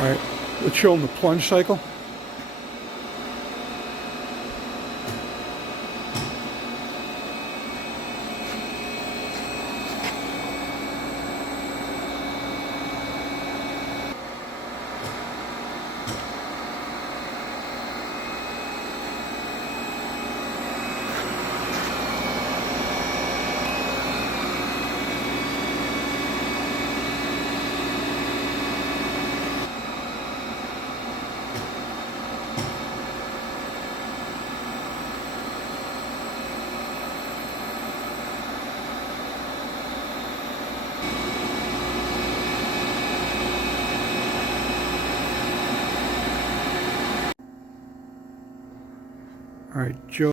All right, let's show them the plunge cycle. All right, Joe.